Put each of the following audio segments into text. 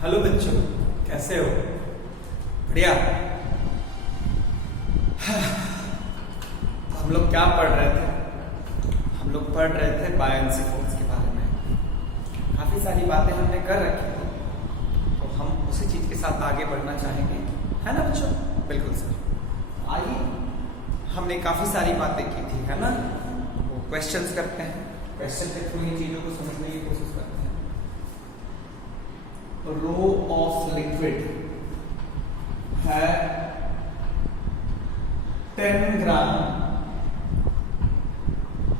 Hello बच्चों, कैसे हो? बढ़िया। हम लोग क्या पढ़ रहे थे? हम लोग पढ़ रहे थे बायोएनर्जी फोर्स के बारे में। काफी सारी बातें हमने कर रखी हैं, तो हम उसी चीज के साथ आगे बढ़ना चाहेंगे, है ना बच्चों? बिल्कुल सर। आइए, हमने काफी सारी बातें की थी, है ना? वो क्वेश्चंस करते हैं, क्वेश्चन के थ्रू इन चीजों को समझने की कोशिश करते हैं। रो ऑफ लिक्विड है 10 ग्राम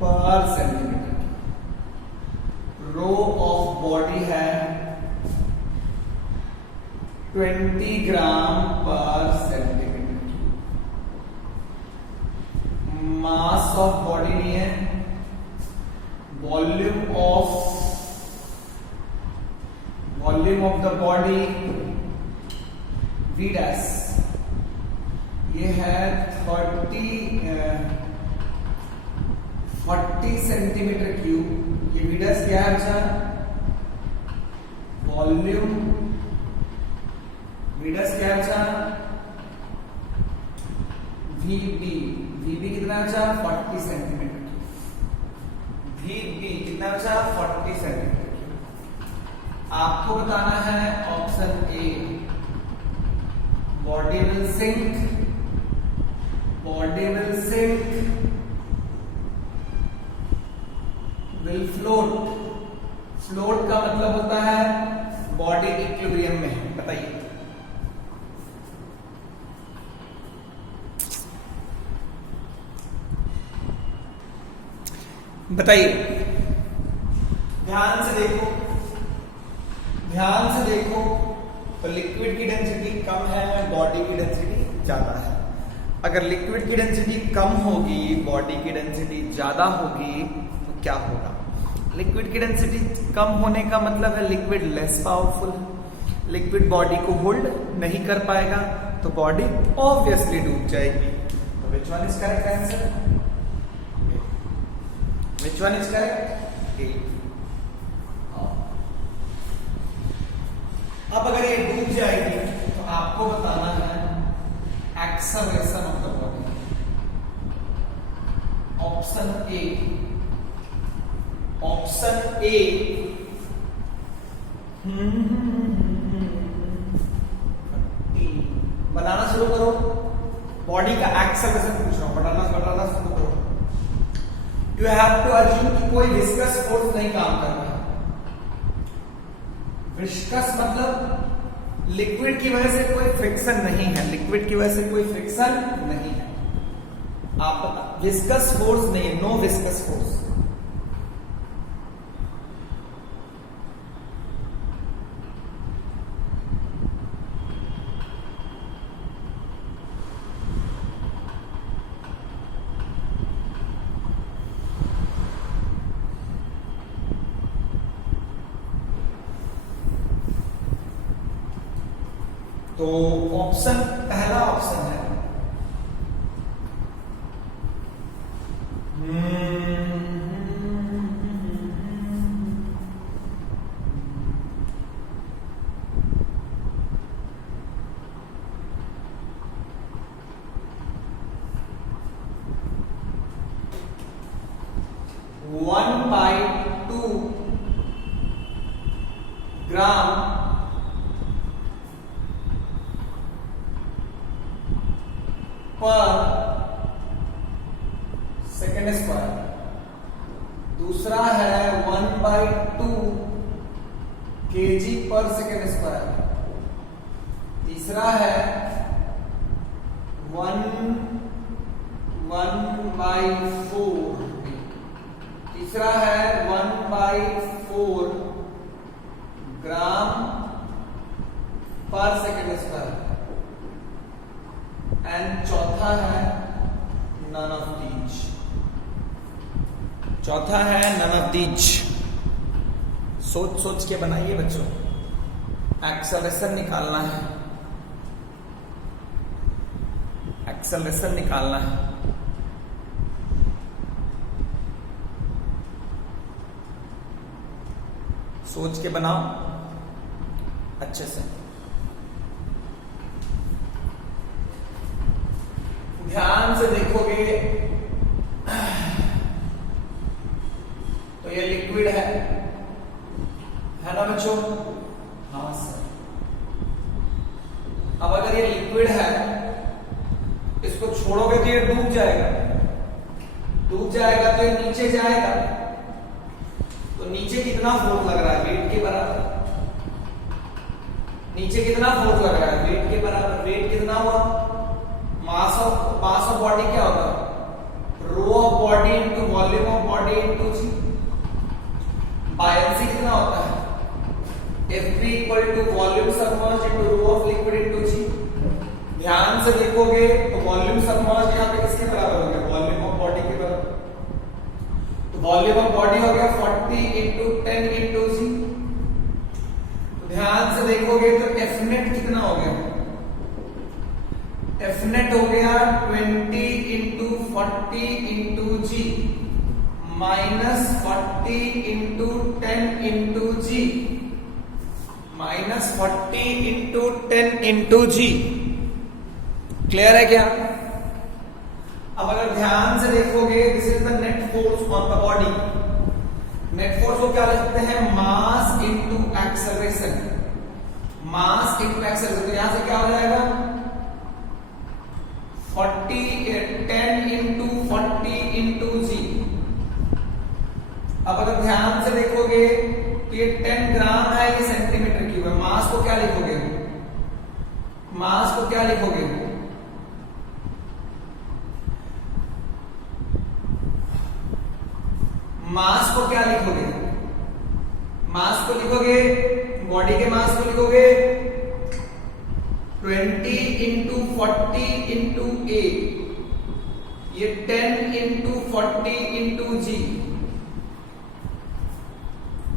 पर सेंटीमीटर। रो ऑफ बॉडी है 20 ग्राम पर सेंटीमीटर। मास ऑफ बॉडी नहीं है, volume of the body V dash, ये है 40 सेंटीमीटर क्यूब। ये V डैश क्या है बच्चा? वॉल्यूम। V डैश क्या है बच्चा? VB कितना बच्चा? 40 सेंटीमीटर क्यूब। VB कितना बच्चा? 40 सेंटीमीटर। आपको बताना है option A, body will sink will float. Float का मतलब होता है बॉडी इक्विलिब्रियम में है। बताइए। बताइए, ध्यान से देखो, ध्यान से देखो। तो लिक्विड की डेंसिटी कम है, बॉडी की डेंसिटी ज्यादा है। अगर लिक्विड की डेंसिटी कम होगी, बॉडी की डेंसिटी ज्यादा होगी, तो क्या होगा? लिक्विड की डेंसिटी कम होने का मतलब है liquid less powerful, liquid body को होल्ड नहीं कर पाएगा, तो बॉडी ऑब्वियसली डूब जाएगी। तो which one is correct answer? Which one is correct? A. अब अगर ये डूब जाएगी तो आपको बताना है acceleration of the body. Option A बनाना शुरू करो। बॉडी का एक्सेलरेशन पूछ रहा हूं, बनाना शुरू करो। यू हैव टू अज्यूम कि कोई विस्कस फोर्स नहीं काम कर रहा है। विस्कस मतलब लिक्विड की वजह से कोई फ्रिक्शन नहीं है, लिक्विड की वजह से कोई फ्रिक्शन नहीं है। आप बता, विस्कस फोर्स नहीं है, नो विस्कस फोर्स। तो ऑप्शन पहला ऑप्शन है 1/2 ग्राम पर सेकेंड स्क्वायर। दूसरा है 1/2 kg पर सेकेंड स्क्वायर। तीसरा है 1/4। तीसरा है 1/4 ग्राम पर सेकेंड स्क्वायर। एंड चौथा है नन ऑफ दीज। चौथा है नन ऑफ दीज। सोच सोच के बनाइए बच्चों, एक्सेलरेशन निकालना है, एक्सेलरेशन निकालना है। सोच के बनाओ। अच्छे से ध्यान से देखोगे तो ये लिक्विड है ना बच्चों? हाँ सर। अब अगर ये लिक्विड है, इसको छोड़ोगे तो ये डूब जाएगा तो ये नीचे जाएगा। तो नीचे कितना फोर्स लग रहा है? वेट के बराबर। नीचे कितना फोर्स लग रहा है? वेट के बराबर। वेट कितना हुआ? मास ऑफ बॉडी क्या होगा? Rho of body into volume of body into G. Buoyancy कितना होता है? Fv equal to volume submerge into rho of liquid into G. ध्यान से देखोगे तो वॉल्यूम सबमर्ज यहाँ पे किसके बराबर हो गया? वॉल्यूम ऑफ बॉडी के बराबर। तो वॉल्यूम ऑफ बॉडी हो गया 40 इंटू 10 इंटू जी। ध्यान से देखोगे तो एफ नेट कितना हो गया? एफ नेट हो गया 20 इंटू 40 इंटू जी माइनस 40 इंटू 10 इंटू जी माइनस 40 इंटू 10 इंटू जी। क्लियर है क्या? अब अगर ध्यान से देखोगे this is the net force on the body. Net force को क्या लिखते हैं? Mass into acceleration. Mass into acceleration. तो यहां से क्या हो जाएगा? 10 इंटू 40 इंटू जी। अब अगर ध्यान से देखोगे तो ये 10 ग्राम है, ये सेंटीमीटर क्यूब है। मास को क्या लिखोगे? मास को क्या लिखोगे? मास को क्या लिखोगे? मास को लिखोगे, बॉडी के मास को लिखोगे 20 इंटू 40 इंटू ए, ये 10 इंटू 40 इंटू जी।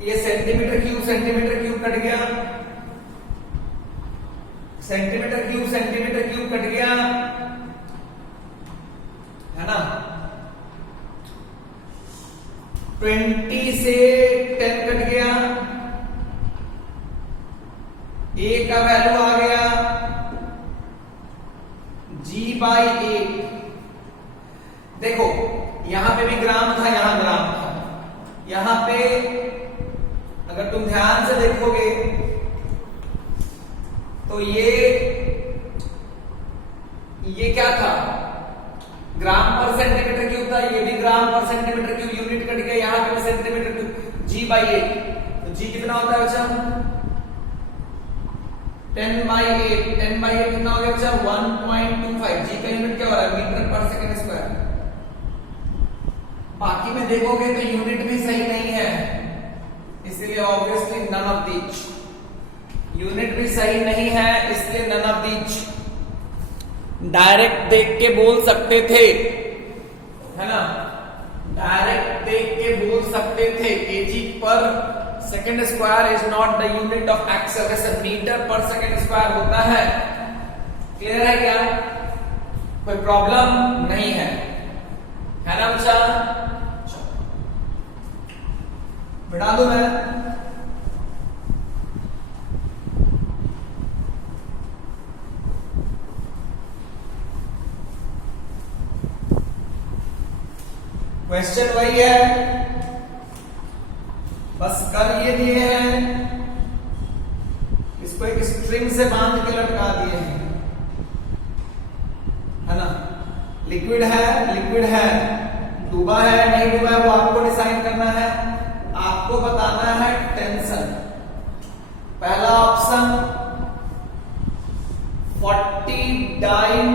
ये सेंटीमीटर क्यूब कट गया, सेंटीमीटर क्यूब कट गया, है ना? 20 से 10 कट गया, ए का वैल्यू आ गया G/8। देखो यहां पे भी ग्राम था, यहां ग्राम था। यहां पे अगर तुम ध्यान से देखोगे तो ये क्या था? ग्राम पर सेंटीमीटर क्यूब था, ये भी ग्राम पर सेंटीमीटर क्यूब। यूनिट कट गया, यहां पे भी सेंटीमीटर क्यूब। G/8। तो G कितना होता है बच्चा? 10/8। 10/8 कितना हो गया बच्चा? 1.25। G का यूनिट क्या हो रहा है? मीटर पर सेकंड स्क्वायर। बाकी में देखोगे तो यूनिट भी सही नहीं है, इसलिए obviously none of these. Unit भी सही नहीं है, इसलिए नन ऑफ दीज। डायरेक्ट देख के बोल सकते थे, है ना? डायरेक्ट देख के बोल सकते थे kg पर second square is not the unit of acceleration, metre पर सेकंड स्क्वायर होता है। क्लियर है क्या? कोई प्रॉब्लम नहीं है ना बच्चा? बिठा दो मैं। क्वेश्चन वही है, बस कर ये दिए हैं, इसको एक स्ट्रिंग से बांध के लटका दिए हैं, है ना? लिक्विड है, डूबा है नहीं डूबा है वो आपको डिसाइड करना है। आपको बताना है टेंशन। पहला ऑप्शन 40 डाइन,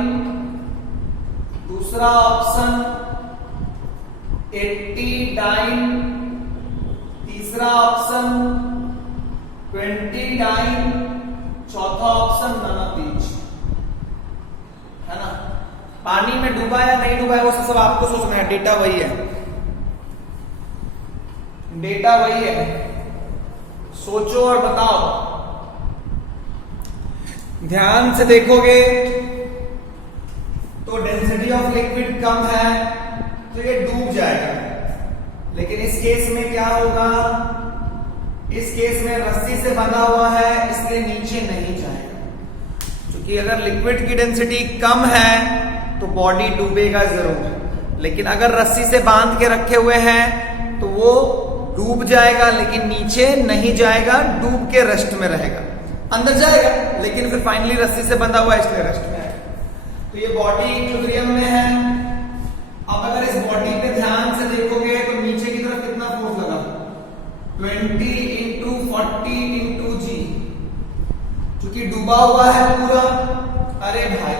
दूसरा ऑप्शन 80 डाइन, तीसरा ऑप्शन 20 डाइन, चौथा ऑप्शन नन ऑफ दीज, है ना? पानी में डूबा या नहीं डूबा है वो सब आपको सोचना है। डेटा वही है, डेटा वही है, सोचो और बताओ। ध्यान से देखोगे तो डेंसिटी ऑफ लिक्विड कम है तो ये डूब जाएगा, लेकिन इस केस में क्या होगा? इस केस में रस्सी से बंधा हुआ है इसलिए नीचे क्योंकि अगर लिक्विड की डेंसिटी कम है तो बॉडी डूबेगा जरूर, लेकिन अगर रस्सी से बांध के रखे हुए हैं तो वो डूब जाएगा, लेकिन नीचे नहीं जाएगा, डूब के रेस्ट में रहेगा। अंदर जाएगा लेकिन फिर फाइनली रस्सी से बंधा हुआ इसलिए रेस्ट में आएगा। तो ये बॉडी इक्विलिब्रियम में है। अब अगर इस बॉडी पे ध्यान से देखोगे तो नीचे की तरफ कितना फोर्स लगा, 20 इंटू 40 इंटू जी, क्योंकि डूबा हुआ है पूरा। अरे भाई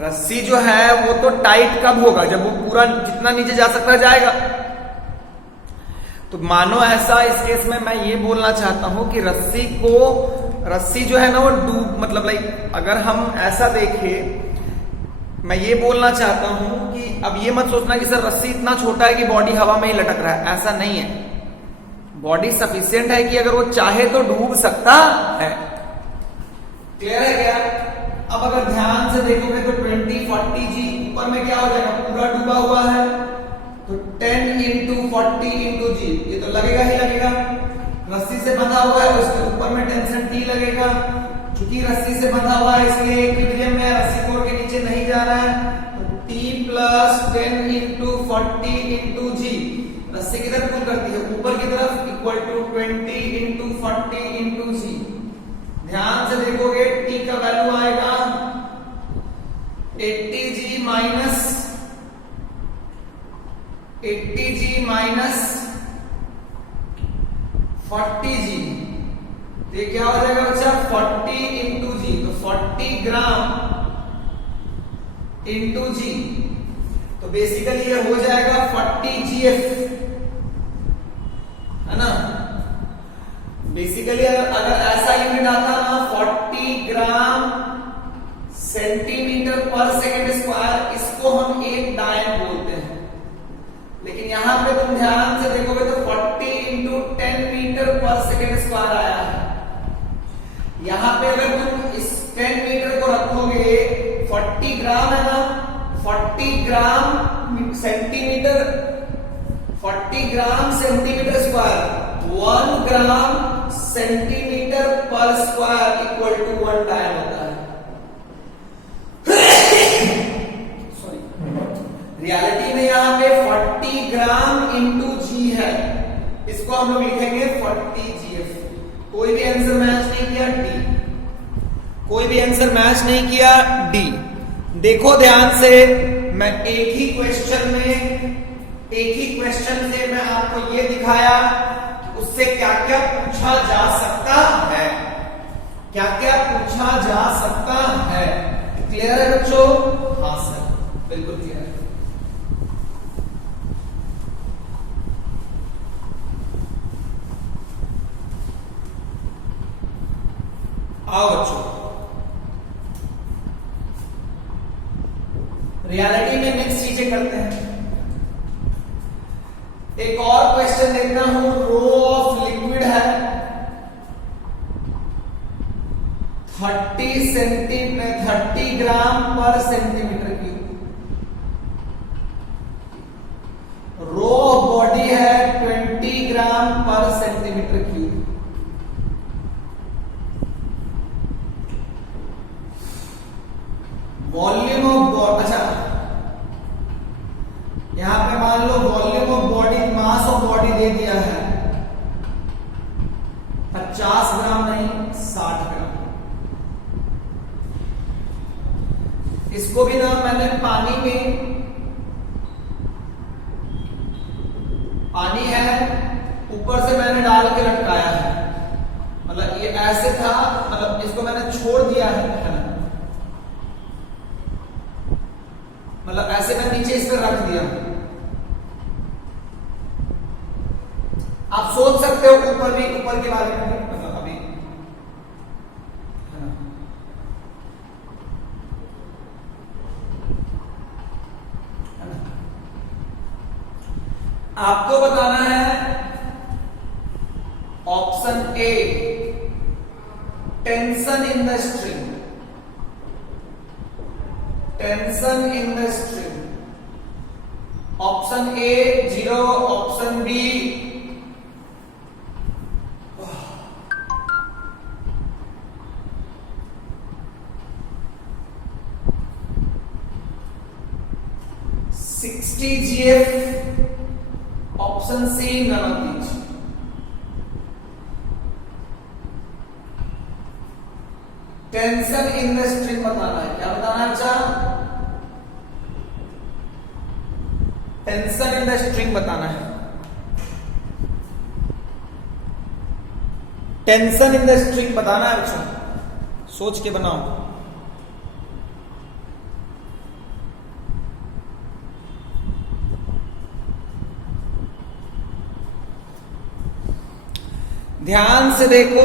रस्सी जो है वो तो टाइट कब होगा, जब वो पूरा जितना नीचे जा सकता जाएगा। तो मानो ऐसा, इस केस में मैं ये बोलना चाहता हूं कि रस्सी जो है ना वो डूब, मतलब लाइक अगर हम ऐसा देखें, मैं ये बोलना चाहता हूं कि अब ये मत सोचना कि सर रस्सी इतना छोटा है कि बॉडी हवा में ही लटक रहा है, ऐसा नहीं है। बॉडी सफिशिएंट है कि अगर वो चाहे तो डूब सकता है। क्लियर है क्या? अब अगर ध्यान से देखोगे तो 20 40 जी, ऊपर में क्या हो जाएगा, पूरा डूबा हुआ है, तो 10 इंटू 40 इंटू जी, ये तो लगेगा ही लगेगा। रस्सी से बंधा हुआ है उसके ऊपर में टेंशन टी लगेगा, क्योंकि रस्सी से बंधा हुआ है इसलिए इक्विलिब्रियम में, रस्सी तोड़ के नीचे नहीं जा रहा है। तो टी प्लस 10 इंटू 40 इंटू जी, रस्सी किधर पुल करती है, ऊपर की तरफ, equal to 20 into 40 into G. ध्यान से देखोगे टी का वैल्यू आएगा 80 जी माइनस 40 जी, ये क्या हो जाएगा बच्चा, 40 इंटू जी, तो 40 ग्राम इंटू जी, तो बेसिकली ये हो जाएगा 40 GF, है ना। बेसिकली अगर ऐसा यूनिट आता ना 40 ग्राम सेंटीमीटर पर सेकेंड स्क्वायर, इसको हम एक डायन बोलते हैं। लेकिन यहां पे तुम ध्यान से देखोगे तो 40 इंटू 10 मीटर पर सेकेंड स्क्वायर आया है। यहां पे अगर तुम इस 10 मीटर को रखोगे, 40 ग्राम है ना, 40 gram centimetre, 40 gram centimetre square, 1 gram centimetre पर स्क्वायर इक्वल टू 1 डायन होता है। सॉरी, रियलिटी में यहां पे 40 ग्राम इंटू जी है, इसको हम लोग लिखेंगे 40 GF। कोई भी आंसर मैच नहीं किया, डी। कोई भी आंसर मैच नहीं किया, डी। देखो ध्यान से, मैं एक ही क्वेश्चन से मैं आपको ये दिखाया कि उससे क्या क्या पूछा जा सकता है, क्या क्या पूछा जा सकता है। क्लियर है बच्चों? हाँ सर, बिल्कुल क्लियर है। आओ बच्चों, रियलिटी में नेक्स्ट चीजें करते हैं। एक और क्वेश्चन देखना हूं, रो ऑफ लिक्विड है 30 ग्राम पर centimetre cube, rho of body है 20 ग्राम पर centimetre cube. Volume of body, अच्छा यहां पे मान लो volume of body, mass of body दे दिया है 50 ग्राम नहीं 60 ग्राम। इसको भी ना मैंने पानी है ऊपर से मैंने डाल के लटकाया है, मतलब ये ऐसे था, मतलब इसको मैंने छोड़ दिया है ना, मतलब ऐसे मैं नीचे इस पर रख दिया। आप सोच सकते हो ऊपर के बारे में, मतलब अभी है ना, आपको बताना है option A, tension in the string, tension in the string. Option A 0, option B 60 GF, option C none of these. Tension in the string बताना है, क्या बताना है बच्चा? टेंशन इन द स्ट्रिंग बताना है। टेंशन इन द स्ट्रिंग बताना है बच्चों, सोच के बनाओ। ध्यान से देखो,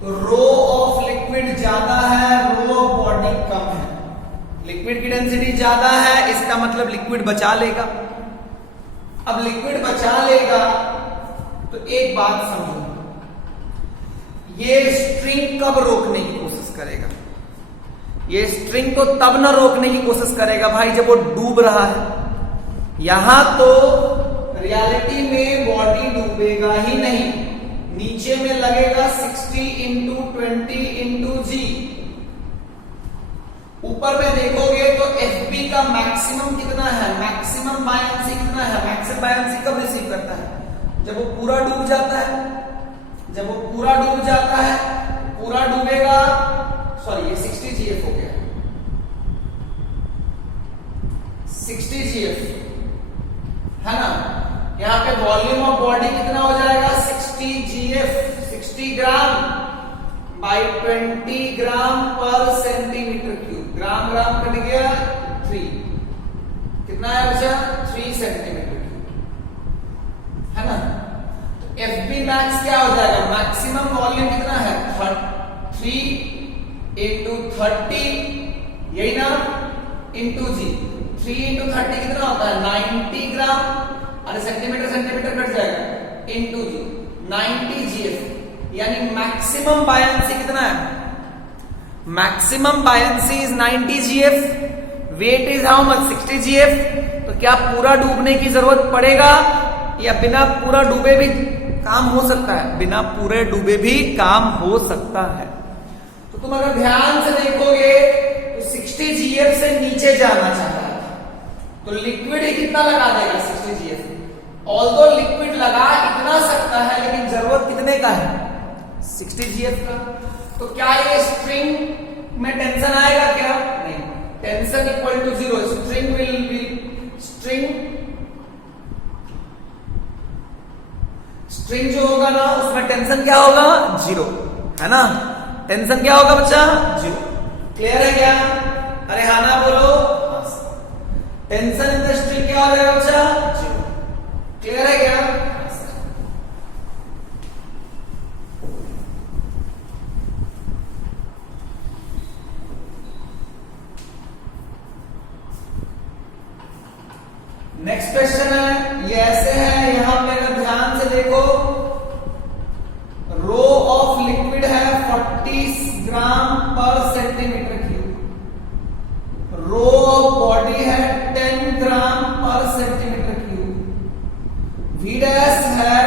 तो रो ऑफ लिक्विड ज्यादा है, रो ऑफ बॉडी कम है। लिक्विड की डेंसिटी ज्यादा है, इसका मतलब लिक्विड बचा लेगा। अब लिक्विड बचा लेगा तो एक बात समझो, ये स्ट्रिंग कब रोकने की कोशिश करेगा? ये स्ट्रिंग को तब ना रोकने की कोशिश करेगा भाई जब वो डूब रहा है। यहां तो रियलिटी में बॉडी डूबेगा ही नहीं, नीचे में लगेगा 60 इंटू 20 इंटू जी। ऊपर में देखोगे तो एफबी का मैक्सिमम कितना है, मैक्सिमम बायंसी कितना है? मैक्सिमम बायंसी कब रिसीव करता है? जब वो पूरा डूब जाता है। जब वो पूरा डूब जाता है, पूरा डूबेगा, सॉरी ये 60 जीएफ हो गया, 60 जीएफ है ना। यहां पे वॉल्यूम ऑफ बॉडी कितना हो जाएगा? 60 जीएफ, 60 ग्राम बाई 20 ग्राम पर सेंटीमीटर क्यूब। ग्राम ग्राम कट गया 3, कितना है बच्चा? 3 सेंटीमीटर क्यूब है ना। तो एफबी मैक्स क्या हो जाएगा? मैक्सिमम वॉल्यूम कितना है? 3 इंटू 30, यही ना, इंटू जी। 3 इंटू 30 कितना होता है? 90 ग्राम, अरे सेंटीमीटर सेंटीमीटर कट जाएगा, इंटू जी 90 जीएफ। यानी मैक्सिमम बायंसी कितना है? Maximum buoyancy is 90 GF, weight is how much? 60 GF. तो क्या पूरा डूबने की जरूरत पड़ेगा या बिना पूरा डूबे भी काम हो सकता है? बिना पूरे डूबे भी काम हो सकता है। तो तुम अगर ध्यान से देखोगे तो 60 जीएफ से नीचे जाना चाहता है तो लिक्विड ही कितना लगा देगा? 60 जीएफ। ऑल्दो लिक्विड लगा इतना सकता है, लेकिन जरूरत कितने का है? 60 जीएफ का। तो क्या ये स्ट्रिंग में टेंशन आएगा क्या? नहीं, tension equal to 0। String will be string जो होगा ना, उसमें टेंशन क्या होगा? 0 है ना। टेंशन क्या होगा बच्चा? 0। क्लियर है क्या? अरे हाँ ना बोलो। टेंशन इन द स्ट्रिंग क्या हो जाएगा बच्चा? 0। क्लियर है क्या? नेक्स्ट क्वेश्चन है, ये ऐसे है, यहां पे अगर ध्यान से देखो, रो ऑफ लिक्विड है 40 ग्राम पर centimetre cube, rho of body है 10 ग्राम पर सेंटीमीटर क्यूब, वी डैश है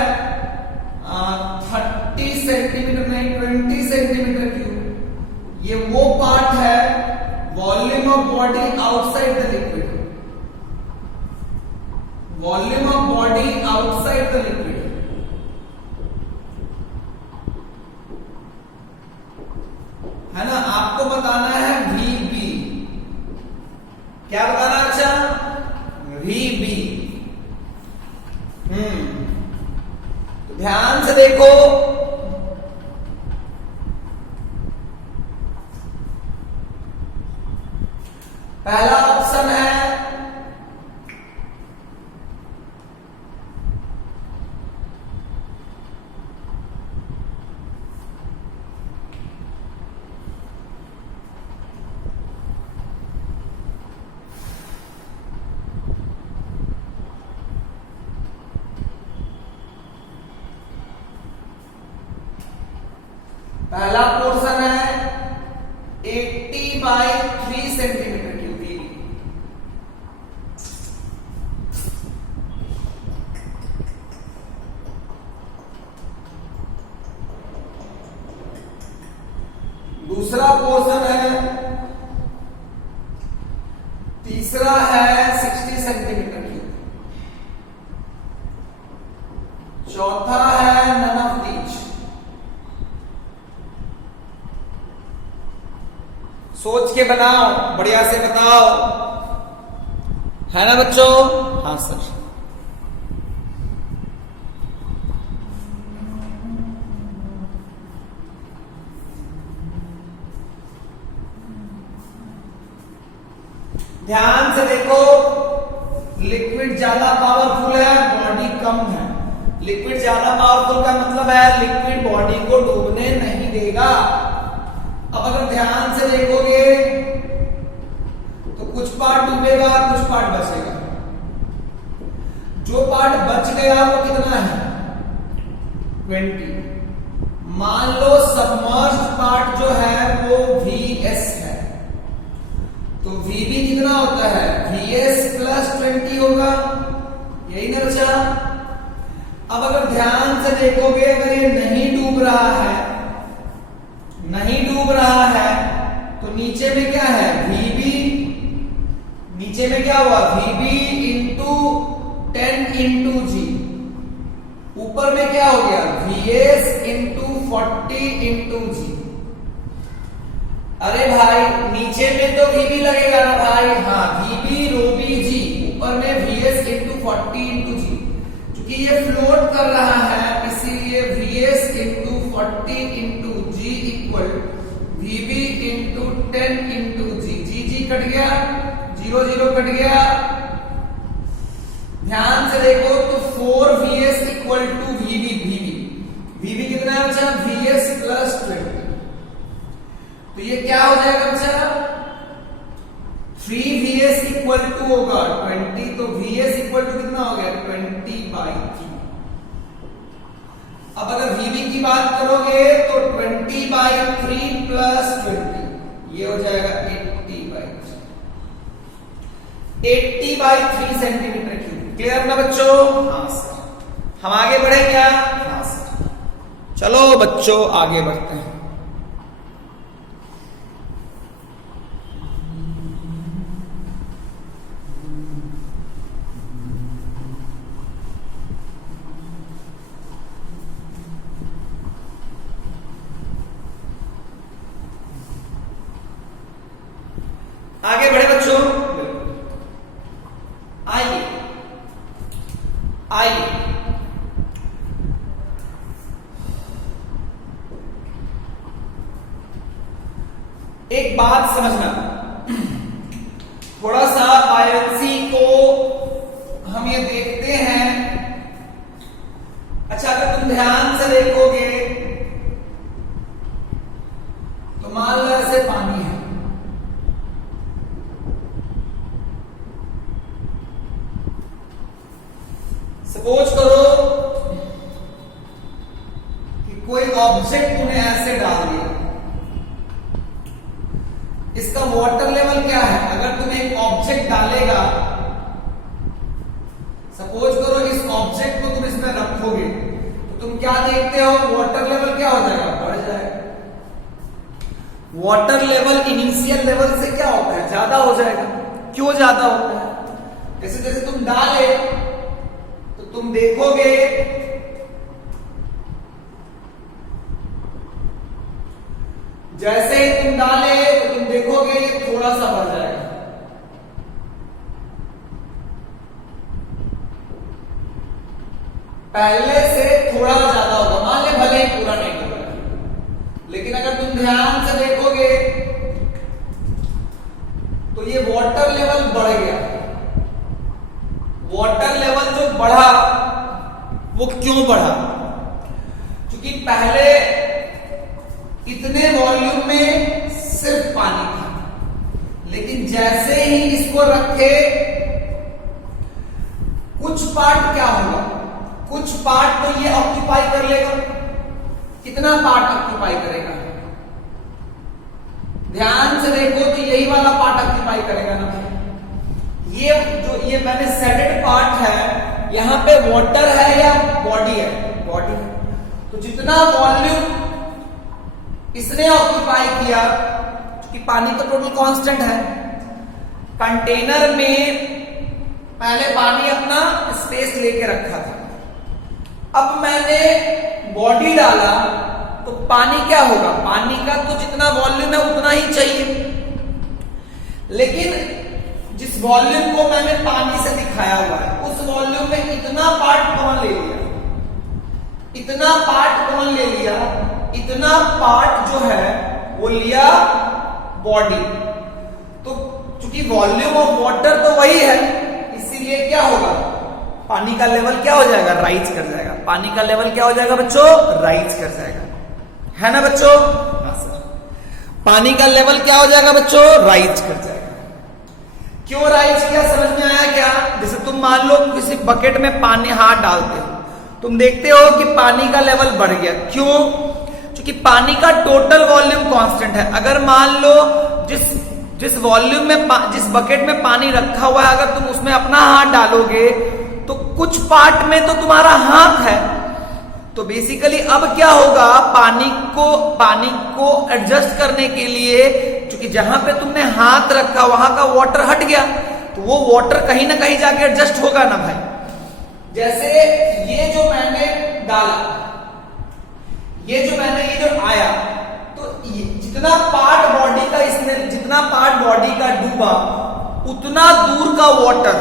30 सेंटीमीटर नहीं 20 सेंटीमीटर क्यूब। ये वो पार्ट है volume of body outside the liquid, volume of body outside the liquid है ना। आपको बताना है VB, क्या बताना? अच्छा VB। ध्यान से देखो, पहला ऑप्शन है पहला पोर्शन है 80 बाई 3 सेंटीमीटर क्यूब VB। दूसरा पोर्शन है, तीसरा तीसरा है 60 सेंटीमीटर क्यूब, चौथा है नन ऑफ दीज। सोच के बनाओ, बढ़िया से बताओ, है ना बच्चों? हाँ सर। ध्यान से देखो, लिक्विड ज्यादा पावरफुल है, बॉडी कम है। लिक्विड ज्यादा पावरफुल का मतलब है लिक्विड बॉडी को डूबने नहीं देगा। अब अगर ध्यान से देखोगे तो कुछ पार्ट डूबेगा, कुछ पार्ट बचेगा। जो पार्ट बच गया वो कितना है? 20। मान लो सबमर्ज्ड पार्ट जो है वो VS है, तो VB कितना होता है? VS प्लस 20 होगा, यही ना बचा। अब अगर ध्यान से देखोगे, अगर ये नहीं डूब रहा है, नहीं डूब रहा है, तो नीचे में क्या है? VB, नीचे में क्या हुआ? VB into 10 into G। ऊपर में क्या हो गया? VS into 40 into G। अरे भाई नीचे में तो VB लगेगा ना भाई? हाँ, VB रो बी G, ऊपर में VS इंटू 40 इंटू G। क्योंकि ये फ्लोट कर रहा है, इसीलिए VS into 40 into G equal VB into 10 into G। G cut गया, 0 0 कट गया। ध्यान से देखो तो 4VS इक्वल टू VB कितना है बच्चा? VS plus 20। तो ये क्या हो जाएगा बच्चा? 3VS इक्वल टू होगा 20, तो VS इक्वल टू कितना हो गया? 20/3। अब अगर VB की बात करोगे तो 20/3 प्लस 20, ये हो जाएगा 80/3। 80/3 सेंटीमीटर क्यूब। क्लियर ना बच्चों? हाँ सर। हम आगे बढ़े क्या? हाँ सर। चलो बच्चों आगे बढ़ते हैं। आगे बढ़े बच्चों, आइए आइए। एक बात समझना, थोड़ा सा आयरसी को हम ये देखते हैं। अच्छा, अगर तुम ध्यान से देखोगे तो मान लो ऐसे पानी है, सपोज करो कि कोई ऑब्जेक्ट तूने ऐसे डाल दिया, इसका वाटर लेवल क्या है? अगर तुम एक ऑब्जेक्ट डालेगा, सपोज करो इस ऑब्जेक्ट को तुम इसमें रखोगे, तो तुम क्या देखते हो? वाटर लेवल क्या हो जाएगा? बढ़ जाएगा। वाटर लेवल इनिशियल लेवल से क्या होता है? ज्यादा हो जाएगा। क्यों ज्यादा होता है? जैसे जैसे तुम डाले तो तुम देखोगे जैसे ही तुम डाले तो तुम देखोगे ये थोड़ा सा बढ़ जाएगा। पहले से थोड़ा ज्यादा होगा, मान ले भले ही पूरा नहीं होगा, लेकिन अगर तुम ध्यान से देखोगे तो ये वाटर लेवल बढ़ गया। वाटर लेवल जो बढ़ा वो क्यों बढ़ा? क्योंकि पहले इतने वॉल्यूम में सिर्फ पानी था, लेकिन जैसे ही इसको रखे कुछ पार्ट क्या होगा? कुछ पार्ट तो ये ऑक्यूपाई कर लेगा। कितना पार्ट ऑक्यूपाई करेगा? ध्यान से देखो तो यही वाला पार्ट ऑक्यूपाई करेगा ना। ये जो ये मैंने सेडेड पार्ट है, यहां पे वाटर है या बॉडी है? बॉडी है। तो जितना वॉल्यूम इसने ऑक्यूपाई किया, क्योंकि पानी तो टोटल कांस्टेंट है, कंटेनर में पहले पानी अपना स्पेस लेके रखा था, अब मैंने बॉडी डाला तो पानी क्या होगा, पानी का तो जितना वॉल्यूम है उतना ही चाहिए, लेकिन जिस वॉल्यूम को मैंने पानी से दिखाया हुआ है उस वॉल्यूम में इतना पार्ट कौन ले लिया, इतना पार्ट कौन ले लिया, इतना पार्ट जो है वो लिया बॉडी। तो चूंकि वॉल्यूम ऑफ वाटर तो वही है, इसीलिए क्या होगा, पानी का लेवल क्या हो जाएगा, राइज कर जाएगा। पानी का लेवल क्या हो जाएगा बच्चों, राइज कर जाएगा, है ना बच्चों। हाँ सर, पानी का लेवल क्या हो जाएगा बच्चों, राइज कर जाएगा। क्यों राइज किया, समझ में आया क्या? जैसे तुम मान लो किसी बकेट में पानी हाथ डालते हो, तुम देखते हो कि पानी का लेवल बढ़ गया, क्यों? क्योंकि पानी का टोटल वॉल्यूम कांस्टेंट है। अगर मान लो जिस वॉल्यूम में जिस बकेट में पानी रखा हुआ है, अगर तुम उसमें अपना हाथ डालोगे तो कुछ पार्ट में तो तुम्हारा हाथ है, तो बेसिकली अब क्या होगा, पानी को एडजस्ट करने के लिए, क्योंकि जहां पे तुमने हाथ रखा वहां का वाटर हट गया, तो वो वाटर कहीं ना कहीं जाके एडजस्ट होगा ना भाई। जैसे ये जो मैंने डाला, ये जो आया, तो जितना पार्ट बॉडी का इसमें, जितना पार्ट बॉडी का डूबा उतना दूर का वाटर,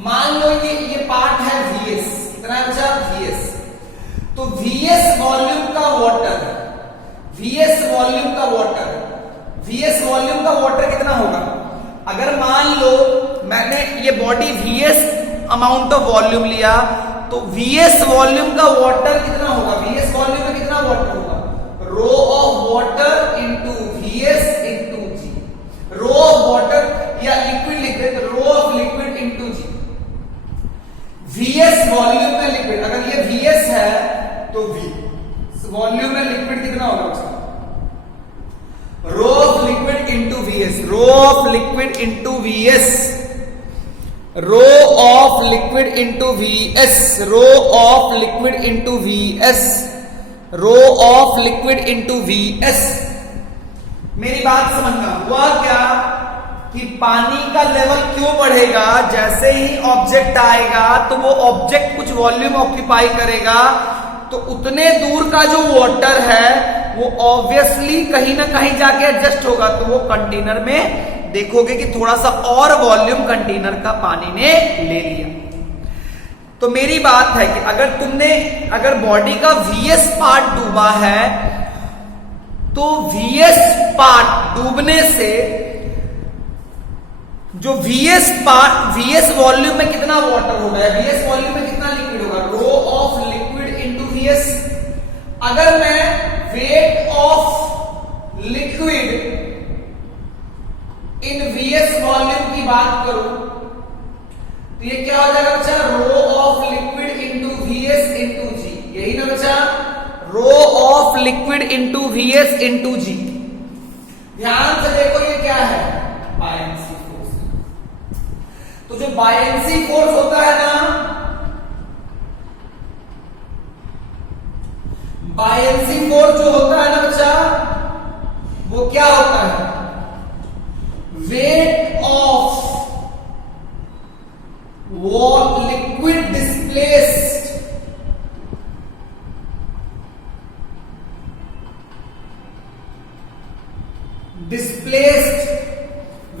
मान लो ये पार्ट है VS, कितना बचा VS, तो VS वॉल्यूम का वाटर, VS वॉल्यूम का वाटर कितना होगा? अगर मान लो मैंने ये body VS amount of volume लिया, तो VS वॉल्यूम का वाटर कितना होगा, VS वॉल्यूम में कितना वाटर होगा, rho of water into VS into G, rho of water या लिक्विड लिख दे तो rho of liquid into G। VS volume में लिक्विड, अगर ये VS है तो वॉल्यूम में लिक्विड कितना होगा, rho of liquid into VS, rho of liquid into VS, rho of liquid into VS, rho of liquid into VS, rho of liquid into VS। मेरी बात समझना, हुआ क्या कि पानी का लेवल क्यों बढ़ेगा, जैसे ही ऑब्जेक्ट आएगा तो वो ऑब्जेक्ट कुछ वॉल्यूम ऑक्यूपाई करेगा, तो उतने दूर का जो वाटर है वो ऑब्वियसली कहीं ना कहीं जाके एडजस्ट होगा, तो वो कंटेनर में देखोगे कि थोड़ा सा और वॉल्यूम कंटेनर का पानी ने ले लिया। तो मेरी बात है कि अगर बॉडी का VS पार्ट डूबा है, तो VS पार्ट डूबने से जो VS वॉल्यूम में कितना वाटर होगा, VS वॉल्यूम में कितना लिक्विड होगा, rho of liquid into VS। अगर मैं weight of liquid in VS volume की बात करूं तो ये क्या हो जाएगा बच्चा, rho of liquid into VS into G, यही ना बच्चा, rho of liquid into VS into G। ध्यान से देखो ये क्या है, बायएंसी फोर्स। तो जो बायएंसी फोर्स होता है ना, बायएंसी फोर्स जो होता है ना बच्चा, वो क्या होता है, weight of liquid displaced,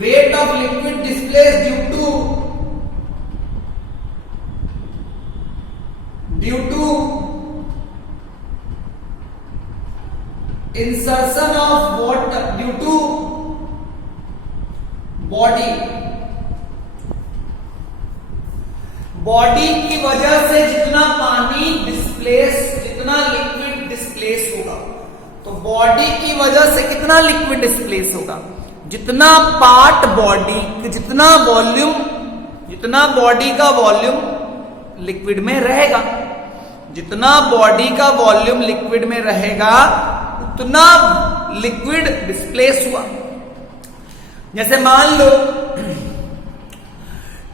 weight of liquid displaced due to insertion of water, due to body की वजह से जितना पानी डिस्प्लेस, जितना लिक्विड डिस्प्लेस होगा, तो बॉडी की वजह से कितना लिक्विड डिस्प्लेस होगा, जितना पार्ट बॉडी, जितना बॉडी का वॉल्यूम लिक्विड में रहेगा, जितना बॉडी का वॉल्यूम लिक्विड में रहेगा उतना लिक्विड डिस्प्लेस हुआ। जैसे मान लो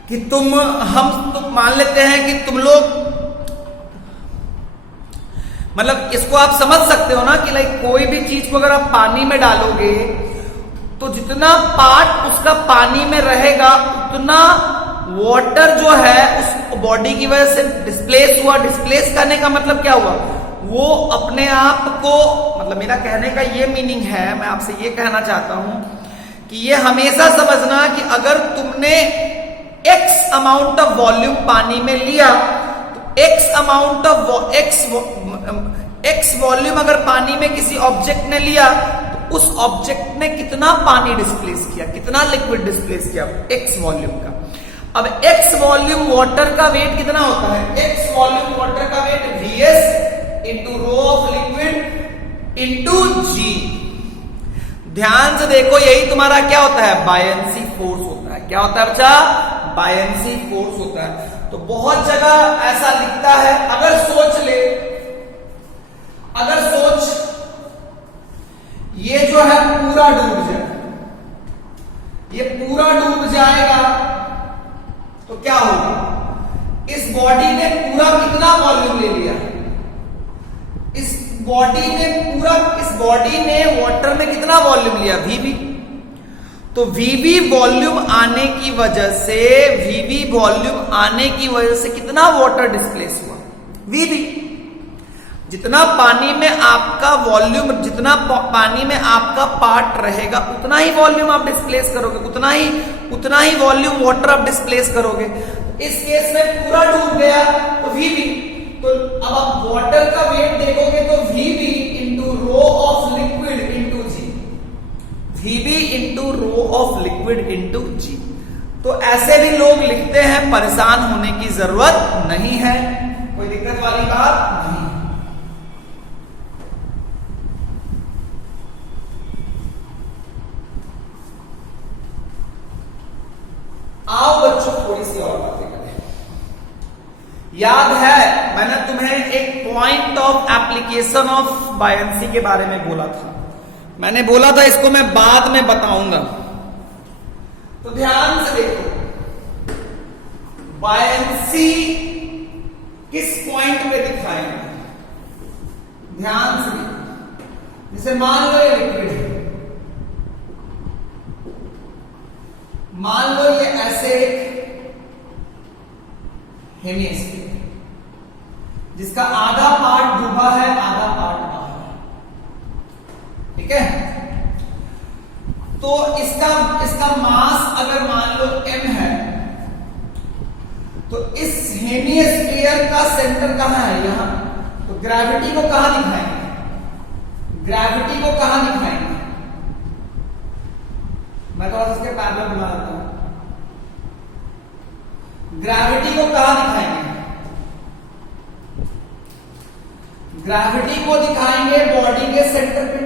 कि तुम मान लेते हैं कि तुम लोग, मतलब इसको आप समझ सकते हो ना कि लाइक कोई भी चीज को अगर आप पानी में डालोगे तो तो जितना पार्ट उसका पानी में रहेगा उतना वाटर जो है उस बॉडी की वजह से डिस्प्लेस हुआ। डिस्प्लेस करने का मतलब क्या हुआ, वो अपने आप को, मतलब मेरा कहने का ये मीनिंग है, मैं आपसे ये कहना चाहता हूं कि ये हमेशा समझना कि अगर तुमने x अमाउंट ऑफ वॉल्यूम पानी में लिया तो x amount of x volume अगर पानी में किसी ऑब्जेक्ट ने लिया तो उस ऑब्जेक्ट ने कितना पानी डिस्प्लेस किया, कितना लिक्विड डिस्प्लेस किया, x वॉल्यूम का। अब x वॉल्यूम वाटर का वेट कितना होता है, x वॉल्यूम वाटर का weight Vs into rho of liquid into G। ध्यान से देखो, यही तुम्हारा क्या होता है, बायंसी फोर्स होता है। क्या होता है बच्चा, बायंसी फोर्स होता है। तो बहुत जगह ऐसा लिखता है, अगर सोच ले, अगर सोच ये जो है पूरा डूब जाए, ये पूरा डूब जाएगा तो क्या होगा, इस बॉडी ने पूरा कितना वॉल्यूम ले लिया, इस बॉडी ने वाटर में कितना वॉल्यूम लिया, वीवी। तो वीवी वॉल्यूम आने की वजह से कितना वाटर डिस्प्लेस हुआ, वीवी। जितना पानी में आपका वॉल्यूम, जितना पानी में आपका पार्ट रहेगा उतना ही वॉल्यूम आप डिस्प्लेस करोगे, उतना ही वॉल्यूम वाटर आप डिस्प्लेस करोगे। इस केस में पूरा डूब गया तो वीवी। तो अब आप वाटर का वेट देखोगे तो VV into rho of liquid into G, VV into rho of liquid into G. तो ऐसे भी लोग लिखते हैं, परेशान होने की जरूरत नहीं है, कोई दिक्कत वाली बात नहीं। आओ बच्चों थोड़ी सी और बातें करें। याद है मैंने तुम्हें एक point of application of buoyancy के बारे में बोला था, मैंने बोला था इसको मैं बाद में बताऊंगा। तो ध्यान से देखो, बायंसी किस पॉइंट पे दिखाएंगे, ध्यान से देखो। जैसे मान लो ये लिक्विड है, मान लो ये ऐसे हेमिस्फीयर जिसका आधा पार्ट डूबा है, आधा पार्ट बाहर है, ठीक है। तो इसका मास अगर मान लो m है, तो इस हेमिस्फीयर का सेंटर कहां है, यहां। तो ग्रेविटी को कहां दिखाएंगे, ग्रेविटी को कहां दिखाएंगे, मैं थोड़ा सा इसके पैरेलल बना देता हूं। ग्रेविटी को कहां दिखाएंगे, ग्रेविटी को दिखाएंगे बॉडी के सेंटर पे,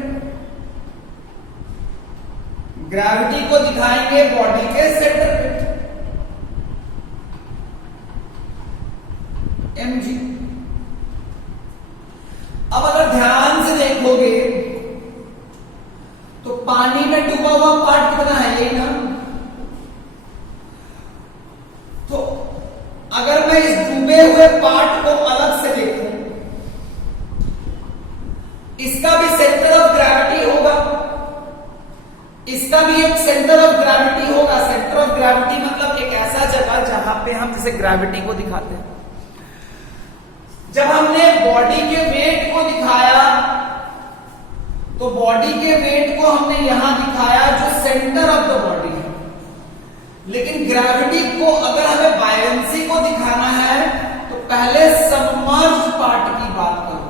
ग्रेविटी को दिखाएंगे बॉडी के सेंटर पे, mg। अब अगर ध्यान से देखोगे तो पानी में डूबा हुआ पार्ट कितना है, यही ना। तो अगर मैं इस डूबे हुए पार्ट को अलग से देखूं, इसका भी सेंटर ऑफ ग्रेविटी होगा, इसका भी एक सेंटर ऑफ ग्रेविटी होगा। सेंटर ऑफ ग्रेविटी मतलब एक ऐसा जगह जहां पे हम जैसे ग्रेविटी को दिखाते हैं। जब हमने बॉडी के वेट को दिखाया तो बॉडी के वेट को हमने यहां दिखाया जो सेंटर ऑफ द बॉडी है, लेकिन ग्रेविटी को अगर हमें बायंसी को दिखाना है तो पहले सबमर्ज्ड पार्ट की बात करो।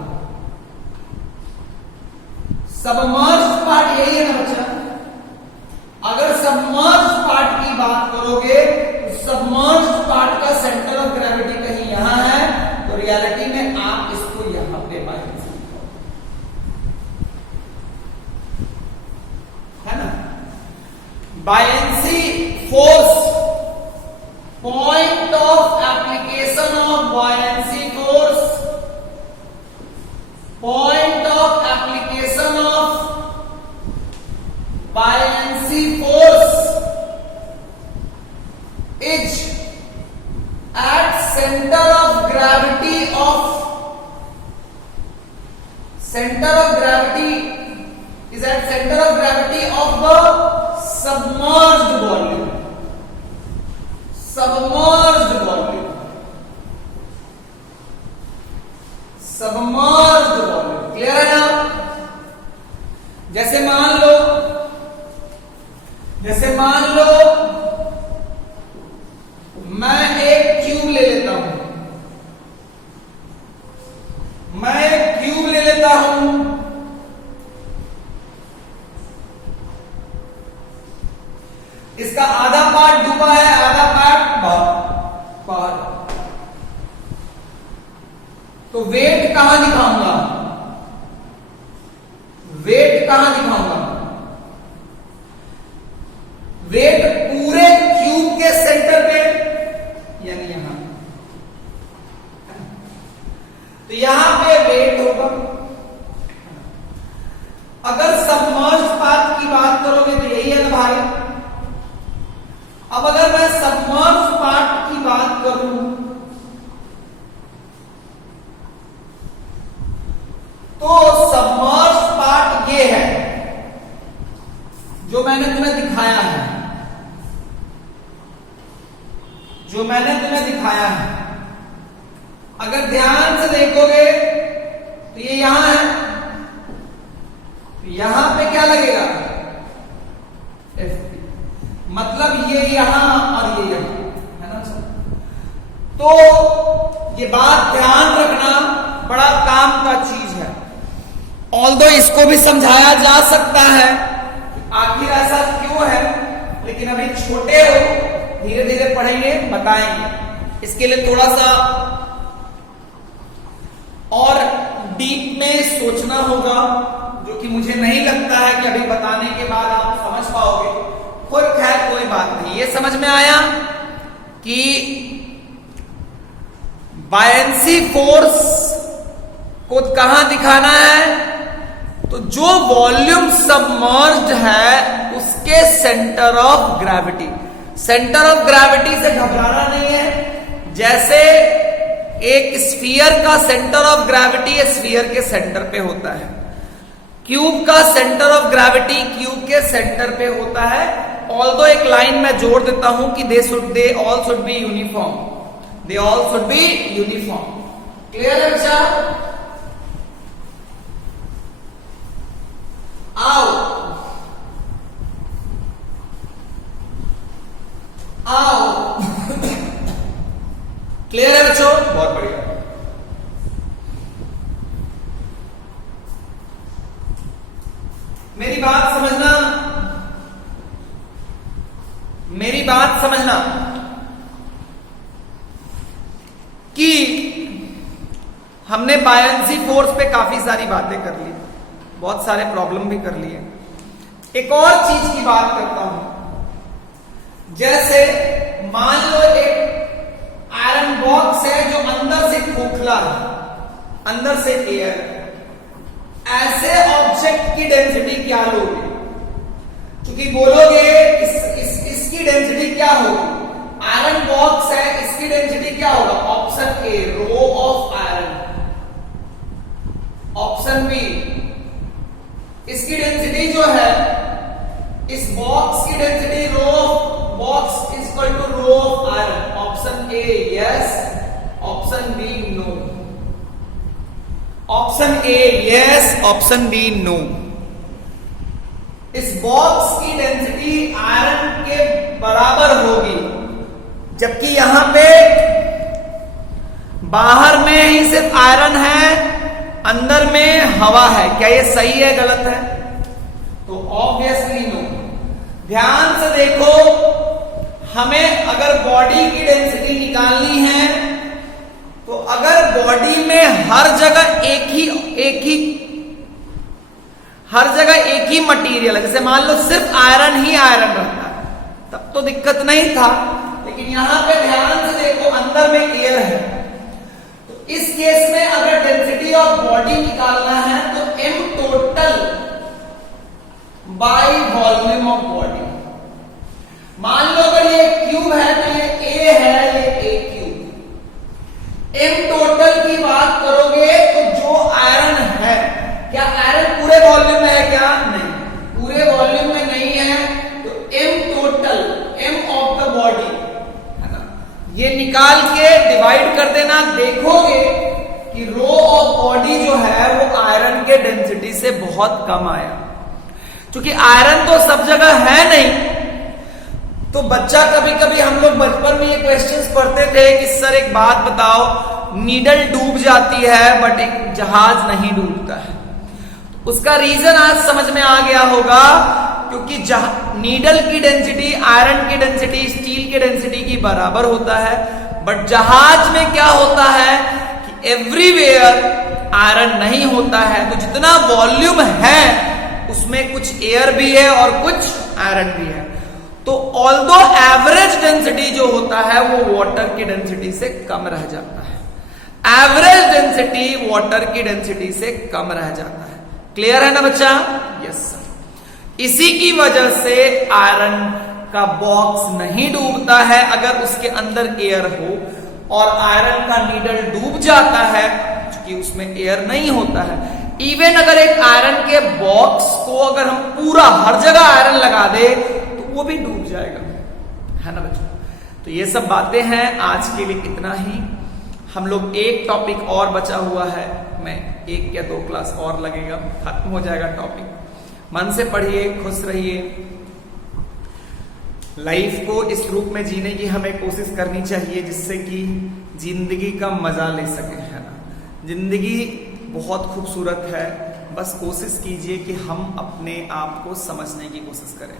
सबमर्ज्ड पार्ट यही है ना बच्चा, अगर सबमर्ज्ड पार्ट की बात करोगे तो सबमर्ज्ड पार्ट का सेंटर ऑफ ग्रेविटी कहीं यहां है, तो रियलिटी में आप इसको यहां पे बायंसी है ना। Buoyancy force, point of application of buoyancy force, point of application of buoyancy force is at centre of gravity is at center of gravity of the submerged volume, submerged volume, submerged volume. Clear है ना? जैसे मान लो मैं एक cube ले लेता हूं, इसका आधा पार्ट डूबा है, आधा पार्ट बाहर। तो वेट कहां दिखाऊंगा? वेट पूरे क्यूब के सेंटर पे, यानी यहां। तो यहां पे वेट होगा। अगर सबमर्ज पाथ की बात करोगे तो यही है ना भाई। अब अगर मैं सबमर्ज पार्ट की बात करूं तो सबमर्ज पार्ट ये है जो मैंने तुम्हें दिखाया है, अगर ध्यान से देखोगे तो ये यहां है, तो यहां पे क्या लगेगा? FP, मतलब ये यहां और ये यहां, है ना सर? तो ये बात ध्यान रखना, बड़ा काम का चीज है। ऑल्दो इसको भी समझाया जा सकता है आखिर ऐसा क्यों है, लेकिन अभी छोटे हो, धीरे धीरे पढ़ेंगे, बताएंगे। इसके लिए थोड़ा सा और डीप में सोचना होगा, जो कि मुझे नहीं लगता है कि अभी बताने के बाद आप समझ पाओगे। खैर कोई बात नहीं। ये समझ में आया कि बायंसी फोर्स को कहां दिखाना है? तो जो वॉल्यूम सबमर्ज्ड है उसके centre of gravity, centre of gravity से घबराना नहीं है। जैसे एक स्फीयर का सेंटर ऑफ ग्रेविटी स्फीयर के सेंटर पे होता है, क्यूब का सेंटर ऑफ ग्रेविटी क्यूब के सेंटर पे होता है। ऑल्दो एक लाइन में जोड़ देता हूं कि they all should be uniform, they all should be uniform. Clear है बच्चा? आओ क्लियर है बच्चों? बहुत बढ़िया। मेरी बात समझना कि हमने बायंसी फोर्स पे काफी सारी बातें कर ली, बहुत सारे प्रॉब्लम भी कर लिए। एक और चीज की बात करता हूं। जैसे मान लो एक आयरन बॉक्स है जो अंदर से खोखला है, अंदर से एयर, ऐसे ऑब्जेक्ट की डेंसिटी क्या लोगे? क्योंकि बोलोगे इसकी डेंसिटी क्या होगी? आयरन बॉक्स है, इसकी डेंसिटी क्या होगा? Option A rho of iron, option B इसकी डेंसिटी जो है, इस बॉक्स की density rho box is equal to rho of iron. Option A yes, option B no. Option A yes, option B no. इस box की density iron के बराबर होगी, जबकि यहां पे बाहर में ही सिर्फ आयरन है, अंदर में हवा है। क्या ये सही है गलत है? तो ऑब्वियसली नो। ध्यान से देखो, हमें अगर बॉडी की डेंसिटी निकालनी है तो अगर बॉडी में हर जगह एक ही मटेरियल है, जैसे मान लो सिर्फ आयरन ही आयरन रहता है, तब तो दिक्कत नहीं था। लेकिन यहां पे ध्यान से देखो, अंदर में एयर है, तो इस केस में अगर डेंसिटी ऑफ बॉडी निकालना है तो m total by volume of body. मान लो अगर ये क्यूब है तो ये a है, ये a क्यूब। m टोटल की बात करोगे तो जो आयरन है, क्या आयरन पूरे वॉल्यूम में है? क्या नहीं, पूरे वॉल्यूम में नहीं है। तो निकाल के डिवाइड कर देना, देखोगे कि रो ऑफ बॉडी जो है वो आयरन के डेंसिटी से बहुत कम आया। क्योंकि आयरन तो सब जगह है नहीं, तो बच्चा कभी कभी हम लोग बचपन में ये क्वेश्चंस पढ़ते थे कि सर एक बात बताओ, नीडल डूब जाती है बट एक जहाज नहीं डूबता है। उसका रीजन आज समझ में आ गया होगा, क्योंकि नीडल की डेंसिटी आयरन की डेंसिटी स्टील की डेंसिटी की बराबर होता है, बट जहाज में क्या होता है कि एवरीवेयर आयरन नहीं होता है। तो जितना वॉल्यूम है उसमें कुछ एयर भी है और कुछ आयरन भी है। तो ऑल्दो एवरेज डेंसिटी जो होता है वो वाटर की डेंसिटी से कम रह जाता है। एवरेज डेंसिटी वाटर की डेंसिटी से कम रह जाता है। क्लियर है ना बच्चा? Yes sir. इसी की वजह से आयरन का बॉक्स नहीं डूबता है अगर उसके अंदर एयर हो, और आयरन का नीडल डूब जाता है क्योंकि उसमें एयर नहीं होता है। इवन अगर एक आयरन के बॉक्स को अगर हम पूरा हर जगह आयरन लगा दे तो वो भी डूब जाएगा, है ना बच्चों? तो ये सब बातें हैं। आज के लिए इतना ही। हम लोग एक टॉपिक और बचा हुआ है, मैं 1 या 2 क्लास और लगेगा, खत्म हो जाएगा टॉपिक। मन से पढ़िए, खुश रहिए। लाइफ को इस रूप में जीने की हमें कोशिश करनी चाहिए जिससे कि जिंदगी का मजा ले सके, है ना? जिंदगी बहुत खूबसूरत है, बस कोशिश कीजिए कि हम अपने आप को समझने की कोशिश करें,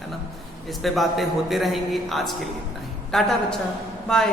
है ना? इस पे बातें होते रहेंगी। आज के लिए इतना ही। टाटा बच्चा, बाय।